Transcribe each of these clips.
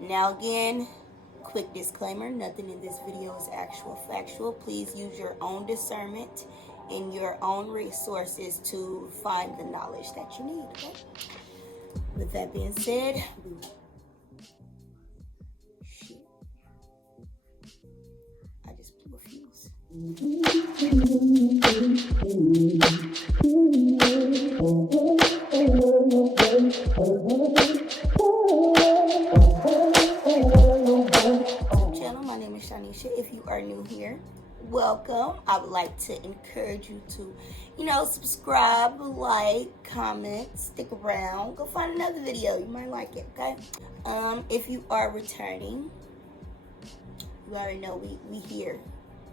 Now again, quick disclaimer, nothing in this video is actual factual. Please use your own discernment and your own resources to find the knowledge that you need, okay? With that being said, I just blew a fuse. Channel, my name is Shanisha. If you are new here, welcome. I would like to encourage you to, subscribe, like, comment, stick around, go find another video. You might like it, okay? If you are returning, you already know we here.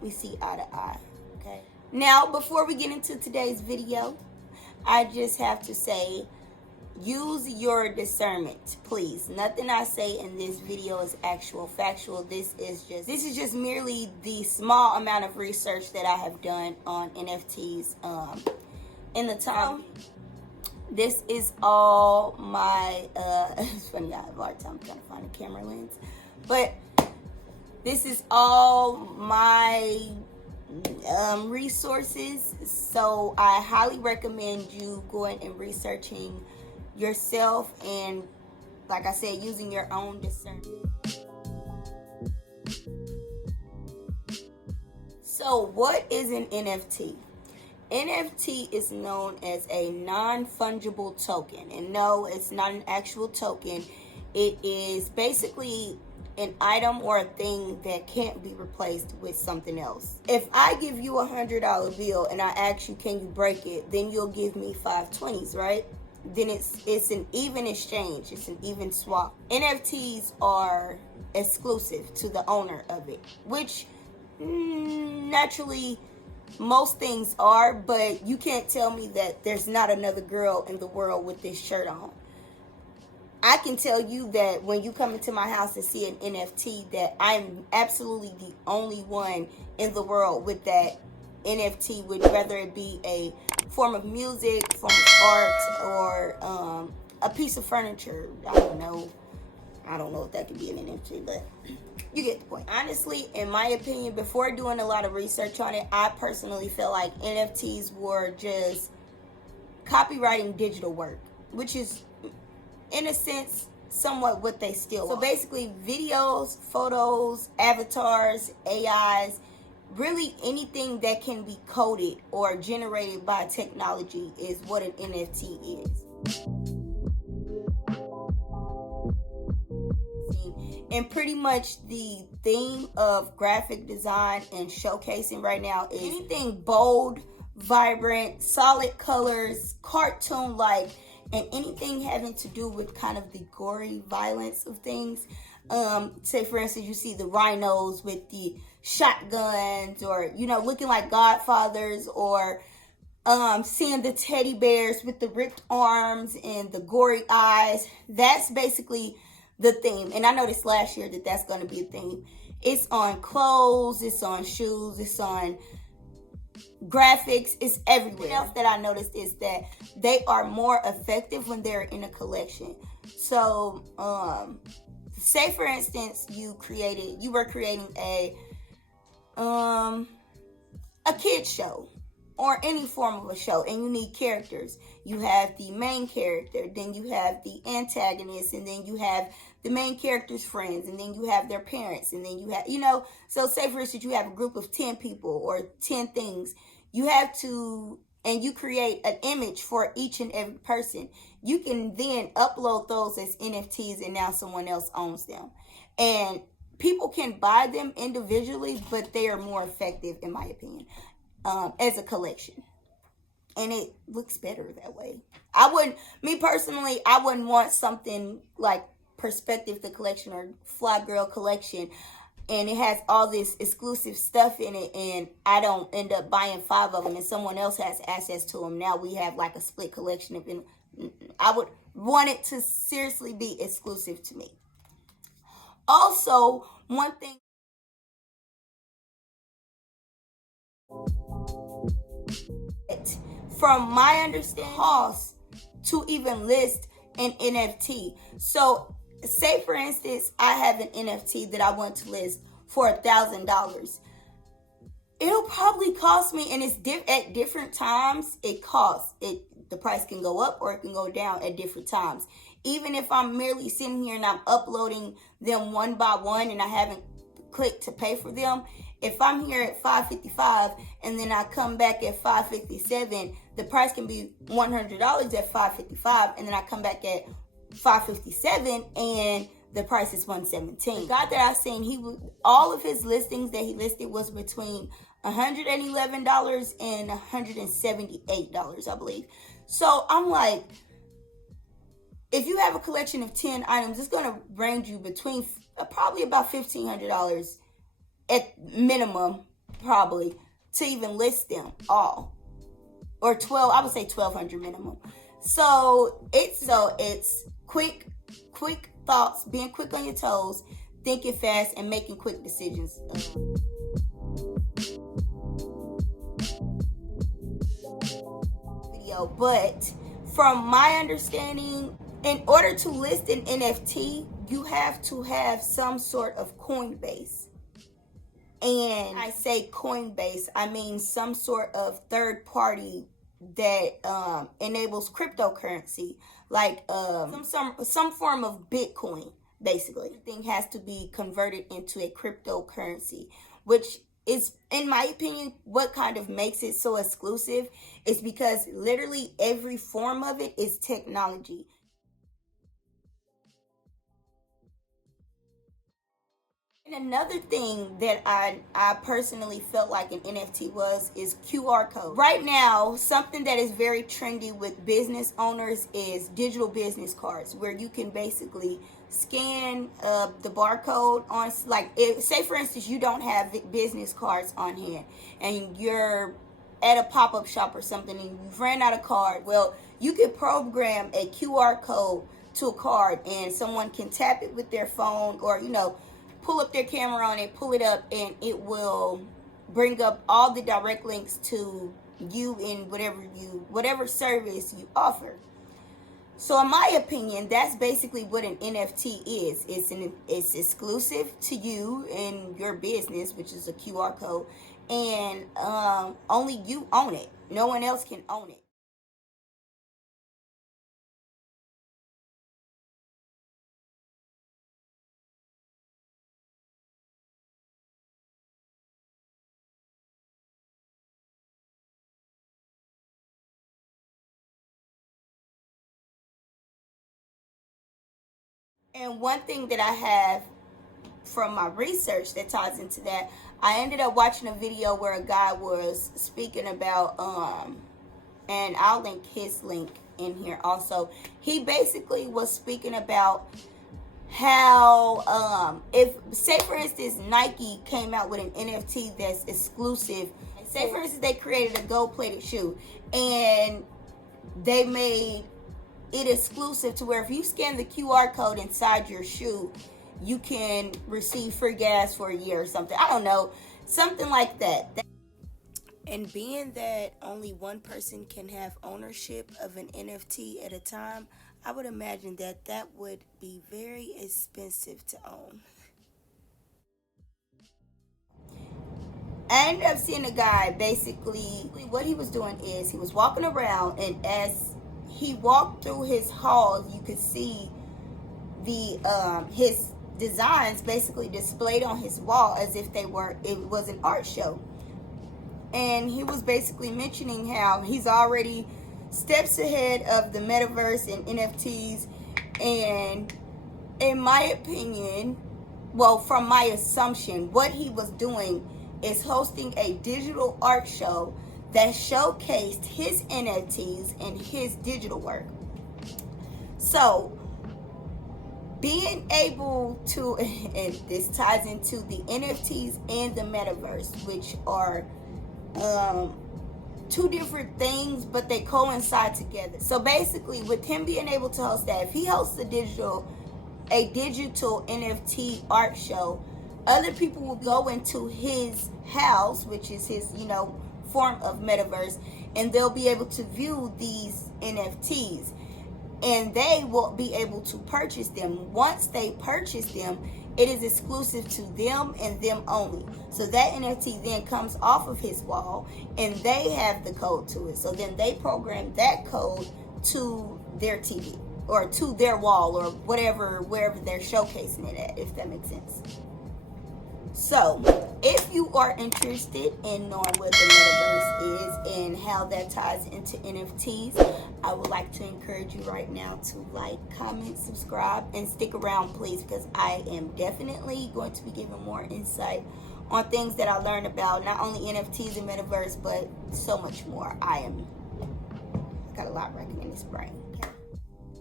We see eye to eye, okay? Now, before we get into today's video, I just have to say, use your discernment, please. Nothing I say in this video is actual factual. This is just merely the small amount of research that I have done on NFTs in the time. This is all my it's funny, I have a hard time trying to find a camera lens, but this is all my resources, so I highly recommend you going and researching yourself and, like I said, using your own discernment. So what is an NFT? NFT is known as a non-fungible token, and no, it's not an actual token. It is basically an item or a thing that can't be replaced with something else. If I give you $100 bill and I ask you, can you break it? Then you'll give me 5 20s, right? Then it's an even exchange. It's an even swap. NFTs are exclusive to the owner of it, which naturally most things are, but you can't tell me that there's not another girl in the world with this shirt on. I can tell you that when you come into my house and see an NFT, that I'm absolutely the only one in the world with that NFT, whether it be a form of music, form of art, or a piece of furniture. I don't know if that could be an NFT, but you get the point. Honestly, in my opinion, before doing a lot of research on it, I personally felt like NFTs were just copywriting digital work, which is, in a sense, somewhat what they still are. So basically, videos, photos, avatars, AIs, really anything that can be coded or generated by technology is what an NFT is. And pretty much the theme of graphic design and showcasing right now is anything bold, vibrant, solid colors, cartoon-like, and anything having to do with kind of the gory violence of things. Say, for instance, you see the rhinos with the shotguns, or, looking like Godfathers, or seeing the teddy bears with the ripped arms and the gory eyes. That's basically the theme. And I noticed last year that that's going to be a theme. It's on clothes, it's on shoes, it's on graphics, it's everywhere. Something else that I noticed is that they are more effective when they're in a collection. So, say for instance, you were creating a kid's show or any form of a show, and you need characters. You have the main character, then you have the antagonist, and then you have the main character's friends, and then you have their parents, and then you have, so say for instance, you have a group of 10 people or 10 things. You have to, and you create an image for each and every person. You can then upload those as NFTs, and now someone else owns them. And people can buy them individually, but they are more effective, in my opinion, as a collection. And it looks better that way. Me personally, I wouldn't want something like Perspective the Collection or Fly Girl Collection, and it has all this exclusive stuff in it, and I don't end up buying 5 of them, and someone else has access to them. Now we have like a split collection of them. I would want it to seriously be exclusive to me. Also, one thing, from my understanding, costs to even list an NFT. So say for instance, I have an NFT that I want to list for $1,000. It'll probably cost me, and it's at different times. The price can go up or it can go down at different times. Even if I'm merely sitting here and I'm uploading them one by one and I haven't clicked to pay for them, if I'm here at $555 and then I come back at $557, the price can be $100 at $555, and then I come back at $557 and the price is $117. The guy that I seen, all of his listings that he listed was between $111 and $178, I believe. So I'm like, if you have a collection of 10 items, it's going to range you between probably about $1,500 at minimum, probably, to even list them all. Or 12, I would say $1,200 minimum. So it's quick thoughts, being quick on your toes, thinking fast, and making quick decisions. But from my understanding, in order to list an NFT, you have to have some sort of Coinbase. And I say Coinbase, I mean some sort of third party that enables cryptocurrency, like some form of Bitcoin. Basically, everything has to be converted into a cryptocurrency, which is, in my opinion, what kind of makes it so exclusive is because literally every form of it is technology. And another thing that I personally felt like an NFT is QR code. Right now, something that is very trendy with business owners is digital business cards, where you can basically scan the barcode on, say for instance, you don't have business cards on hand and you're at a pop-up shop or something and you've ran out of card. Well, you could program a QR code to a card and someone can tap it with their phone, or pull up their camera on it, pull it up, and it will bring up all the direct links to you in whatever service you offer. So in my opinion, that's basically what an NFT is. It's exclusive to you and your business, which is a QR code, and only you own it. No one else can own it. And one thing that I have from my research that ties into that, I ended up watching a video where a guy was speaking about, and I'll link his link in here also. He basically was speaking about how, if, say for instance, Nike came out with an NFT that's exclusive. Say for instance, they created a gold-plated shoe, and they made it exclusive to where if you scan the QR code inside your shoe, you can receive free gas for a year or something. I don't know, something like that. And being that only one person can have ownership of an NFT at a time, I would imagine that would be very expensive to own. I ended up seeing a guy, basically, what he was doing is he was walking around, and as he walked through his halls, you could see his designs basically displayed on his wall as if it was an art show. And he was basically mentioning how he's already steps ahead of the metaverse and NFTs. And in my opinion, well, from my assumption, what he was doing is hosting a digital art show that showcased his NFTs and his digital work. So being able to, and this ties into the NFTs and the metaverse, which are two different things, but they coincide together. So basically, with him being able to host that, if he hosts a digital NFT art show, other people will go into his house, which is his, form of metaverse, and they'll be able to view these NFTs. and they will be able to purchase them. Once they purchase them, it is exclusive to them and them only. So that NFT then comes off of his wall, and they have the code to it. So then they program that code to their TV or to their wall or whatever, wherever they're showcasing it at, if that makes sense. So if you are interested in knowing what the metaverse is and how that ties into NFTs, I would like to encourage you right now to like, comment, subscribe, and stick around, please, because I am definitely going to be giving more insight on things that I learned about, not only NFTs and metaverse, but so much more. I got a lot racking in this brain. Okay.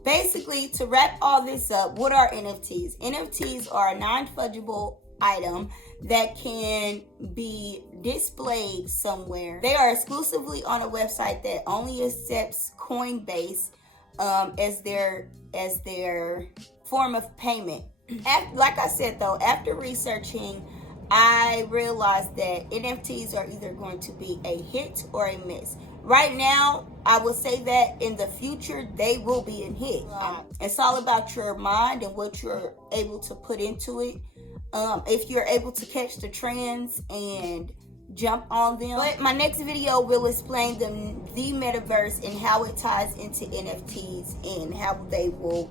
Basically, to wrap all this up, what are NFTs? NFTs are a non-fungible item that can be displayed somewhere. They are exclusively on a website that only accepts Coinbase as their form of payment. Like I said though, after researching, I realized that NFTs are either going to be a hit or a miss. Right now, I would say that in the future, they will be a hit. It's all about your mind and what you're able to put into it. If you're able to catch the trends and jump on them. But my next video will explain the metaverse and how it ties into NFTs and how they will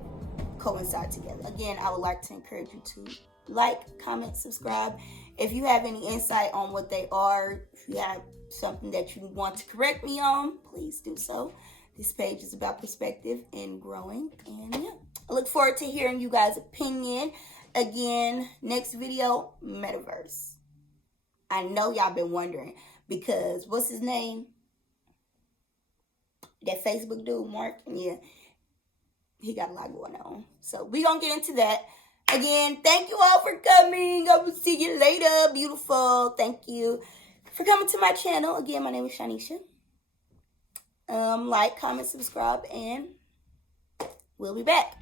coincide together. Again, I would like to encourage you to like, comment, subscribe. If you have any insight on what they are, if you have something that you want to correct me on, please do so. This page is about perspective and growing. And yeah, I look forward to hearing you guys' opinion. Again, next video, metaverse. I know y'all been wondering because what's his name? That Facebook dude, Mark? Yeah, he got a lot going on. So we gonna get into that. Again, thank you all for coming. I will see you later, beautiful. Thank you for coming to my channel. Again, my name is Shanisha. Like, comment, subscribe, and we'll be back.